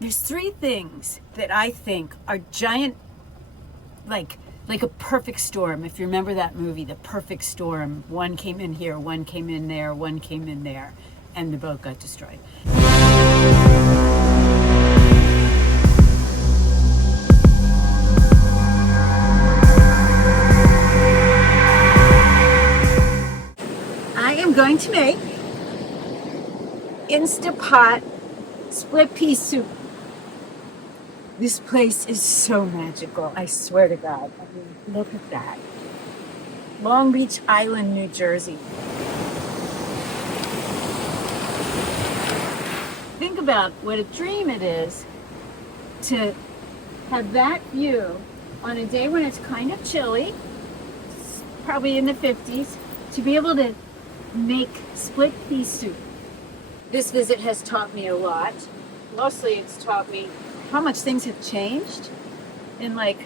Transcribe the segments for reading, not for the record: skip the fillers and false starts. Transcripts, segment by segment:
There's three things that I think are giant, like a perfect storm. If you remember that movie, The Perfect Storm, one came in here, one came in there, one came in there, and the boat got destroyed. I am going to make Instapot split pea soup. This place is so magical, I swear to God. I mean, look at that. Long Beach Island, New Jersey. Think about what a dream it is to have that view on a day when it's kind of chilly, probably in the 50s, to be able to make split pea soup. This visit has taught me a lot. Mostly it's taught me how much things have changed in like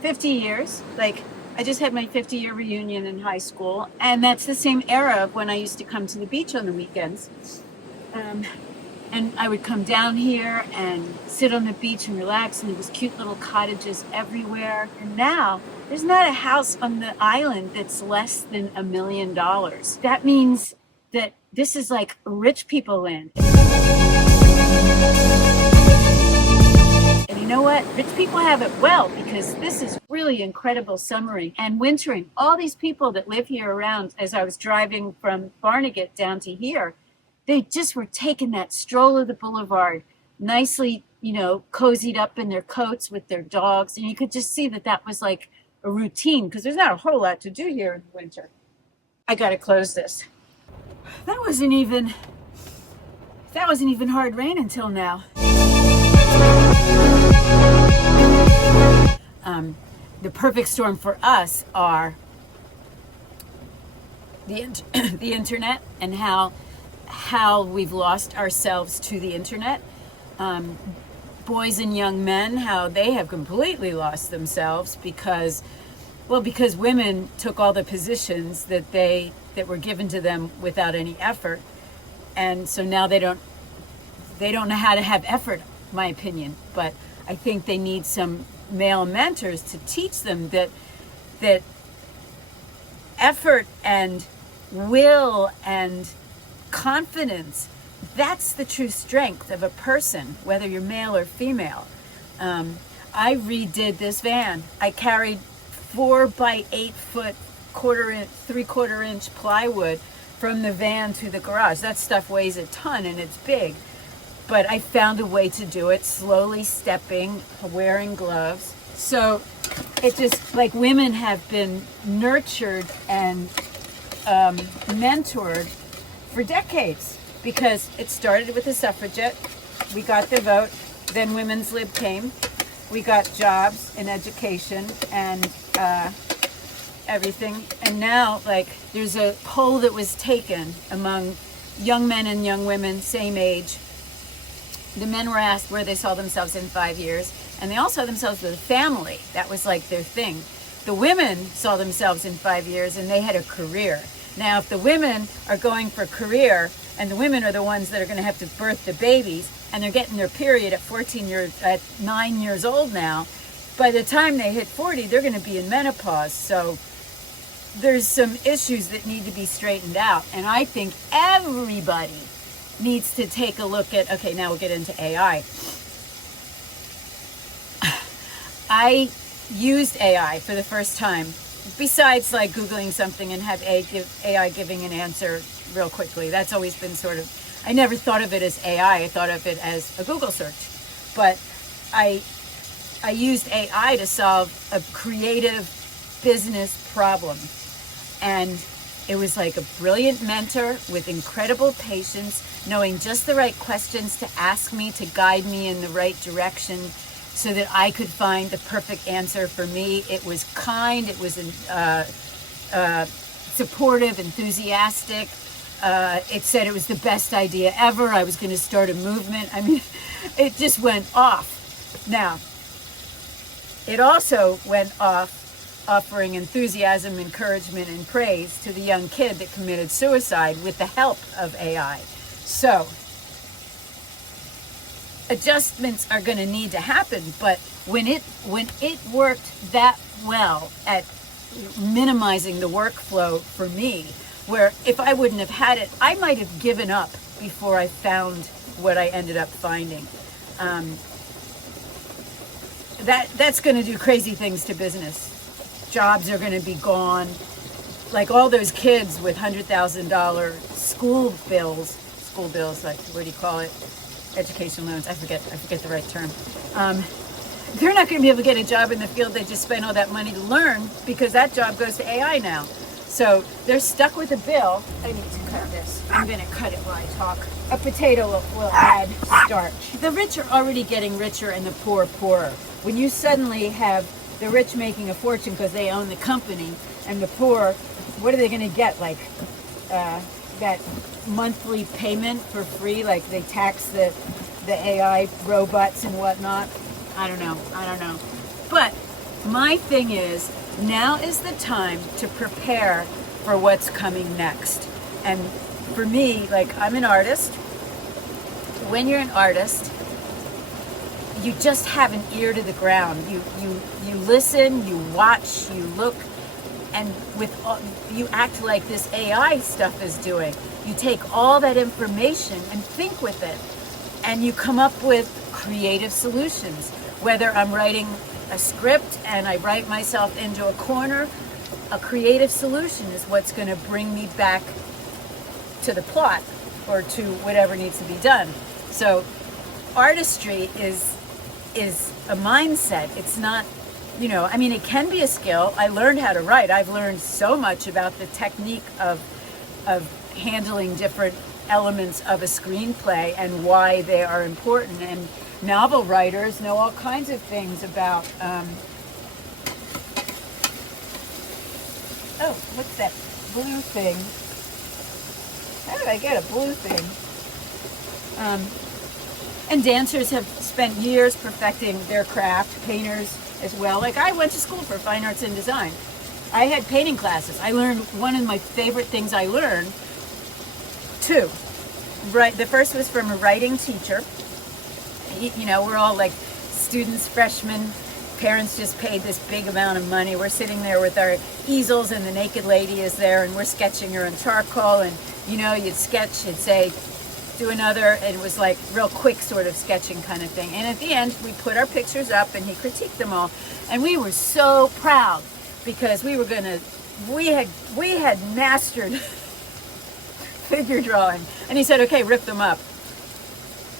50 years. Like, I just had my 50-year reunion in high school, and that's the same era of when I used to come to the beach on the weekends. And I would come down here and sit on the beach and relax, and there was cute little cottages everywhere. And now there's not a house on the island that's less than $1 million. That means that this is like rich people land. And you know what? Rich people have it well, because this is really incredible summering and wintering. All these people that live here around, as I was driving from Barnegat down to here, they just were taking that stroll of the boulevard, nicely, cozied up in their coats with their dogs. And you could just see that that was like a routine, because there's not a whole lot to do here in the winter. I got to close this. That wasn't even hard rain until now. The perfect storm for us are the internet, and how we've lost ourselves to the internet. Boys and young men, how they have completely lost themselves because women took all the positions that were given to them without any effort, and so now they don't know how to have effort, my opinion. But I think they need some male mentors to teach them that effort and will and confidence, that's the true strength of a person, whether you're male or female. I redid this van. I carried 4 by 8 foot, 3/4 inch plywood from the van to the garage. That stuff weighs a ton and it's big. But I found a way to do it, slowly stepping, wearing gloves. So it just, like, women have been nurtured and mentored for decades, because it started with the suffragette. We got the vote, then women's lib came. We got jobs and education and everything. And now, like, there's a poll that was taken among young men and young women, same age. The men were asked where they saw themselves in 5 years, and they all saw themselves with a family. That was like their thing. The women saw themselves in 5 years, and they had a career. Now, if the women are going for career, and the women are the ones that are going to have to birth the babies, and they're getting their period at 9 years old now, by the time they hit 40, they're going to be in menopause. So there's some issues that need to be straightened out. And I think everybody needs to take a look at, okay, now we'll get into AI. I used AI for the first time, besides like Googling something and have AI giving an answer real quickly. That's always been sort of, I never thought of it as AI, I thought of it as a Google search. But I used AI to solve a creative business problem. And it was like a brilliant mentor with incredible patience, knowing just the right questions to ask me, to guide me in the right direction so that I could find the perfect answer for me. It was kind, it was supportive, enthusiastic. It said it was the best idea ever. I was going to start a movement. I mean, it just went off. Now, it also went off offering enthusiasm, encouragement, and praise to the young kid that committed suicide with the help of AI. So adjustments are going to need to happen. But when it worked that well at minimizing the workflow for me, where if I wouldn't have had it, I might have given up before I found what I ended up finding. That's going to do crazy things to business. Jobs are going to be gone. Like all those kids with $100,000 school bills, like, what do you call it? Education loans. I forget the right term. They're not going to be able to get a job in the field they just spent all that money to learn, because that job goes to AI now. So they're stuck with a bill. I need to cut this. I'm going to cut it while I talk. A potato will add starch. The rich are already getting richer and the poor poorer. When you suddenly have the rich making a fortune because they own the company, and the poor, what are they going to get? Like that monthly payment for free, like they tax the AI robots and whatnot. I don't know. But my thing is, now is the time to prepare for what's coming next. And for me, like, I'm an artist. When you're an artist, you just have an ear to the ground. You listen, you watch, you look, and you act like this AI stuff is doing. You take all that information and think with it, and you come up with creative solutions. Whether I'm writing a script and I write myself into a corner, a creative solution is what's going to bring me back to the plot or to whatever needs to be done. So artistry is a mindset. It's not, it can be a skill. I learned how to write. I've learned so much about the technique of handling different elements of a screenplay and why they are important. And novel writers know all kinds of things about, what's that blue thing? How did I get a blue thing? And dancers have spent years perfecting their craft, painters as well. Like, I went to school for fine arts and design. I had painting classes. I learned, one of my favorite things I learned, two. Right, the first was from a writing teacher. We're all like students, freshmen, parents just paid this big amount of money. We're sitting there with our easels and the naked lady is there and we're sketching her in charcoal, and you'd sketch, you'd say, do another, and it was like real quick sort of sketching kind of thing. And at the end, we put our pictures up and he critiqued them all. And we were so proud because we had mastered figure drawing. And he said, okay, rip them up.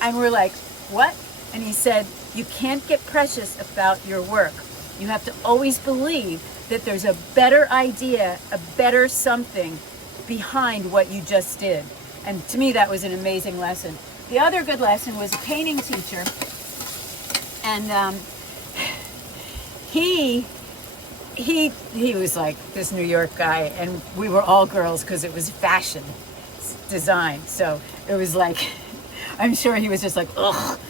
And we're like, what? And he said, you can't get precious about your work. You have to always believe that there's a better idea, a better something behind what you just did. And to me, that was an amazing lesson. The other good lesson was a painting teacher. And he was like this New York guy, and we were all girls because it was fashion design. So it was like, I'm sure he was just like, ugh.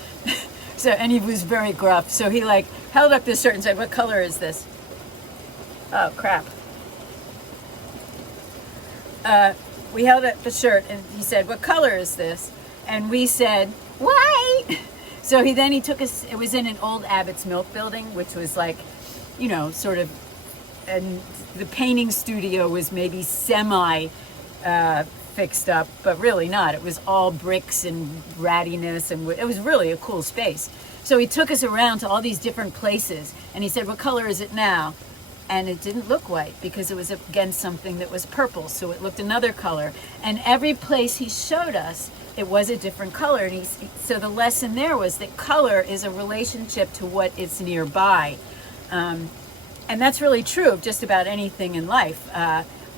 So, and he was very gruff. So he like held up this shirt and said, what color is this? Oh, crap. We held up the shirt and he said, what color is this? And we said, white. So he took us, it was in an old Abbott's Milk building, which was like, sort of, and the painting studio was maybe semi fixed up, but really not. It was all bricks and rattiness, and it was really a cool space. So he took us around to all these different places and he said, what color is it now? And it didn't look white because it was against something that was purple, so it looked another color. And every place he showed us, it was a different color. And so the lesson there was that color is a relationship to what is nearby. And that's really true of just about anything in life.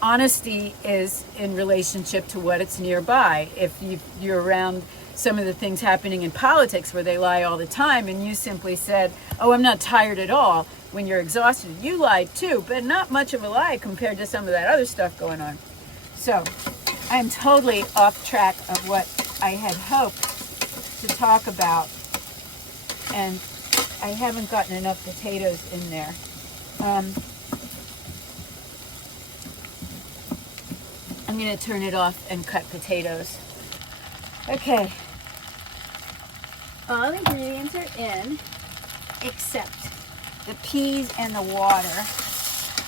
Honesty is in relationship to what it's nearby. If you're around some of the things happening in politics where they lie all the time and you simply said, oh, I'm not tired at all, when you're exhausted, you lied too, but not much of a lie compared to some of that other stuff going on. So I'm totally off track of what I had hoped to talk about, and I haven't gotten enough potatoes in there. I'm going to turn it off and cut potatoes. Okay. All ingredients are in, except the peas and the water.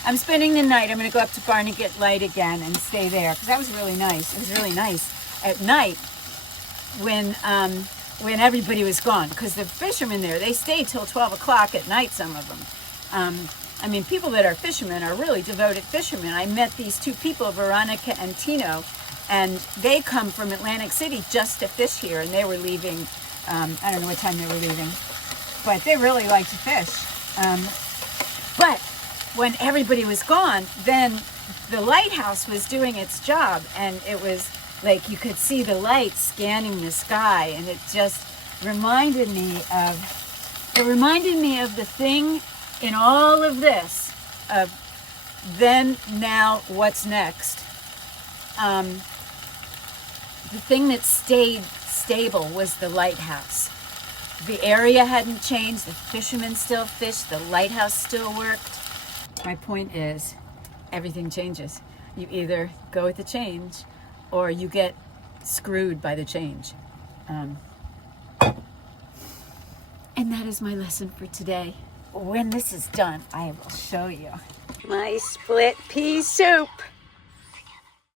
I'm spending the night. I'm going to go up to Barnegat Light again and stay there, because that was really nice. It was really nice at night when everybody was gone, because the fishermen there, they stayed till 12 o'clock at night, some of them. I mean, people that are fishermen are really devoted fishermen. I met these two people, Veronica and Tino, and they come from Atlantic City just to fish here, and they were leaving, I don't know what time they were leaving, but they really like to fish. But when everybody was gone, then the lighthouse was doing its job, and it was like you could see the light scanning the sky, and it just reminded me of the thing in all of this, of then, now, what's next. The thing that stayed stable was the lighthouse. The area hadn't changed, the fishermen still fished, the lighthouse still worked. My point is, everything changes. You either go with the change, or you get screwed by the change. And that is my lesson for today. When this is done, I will show you my split pea soup.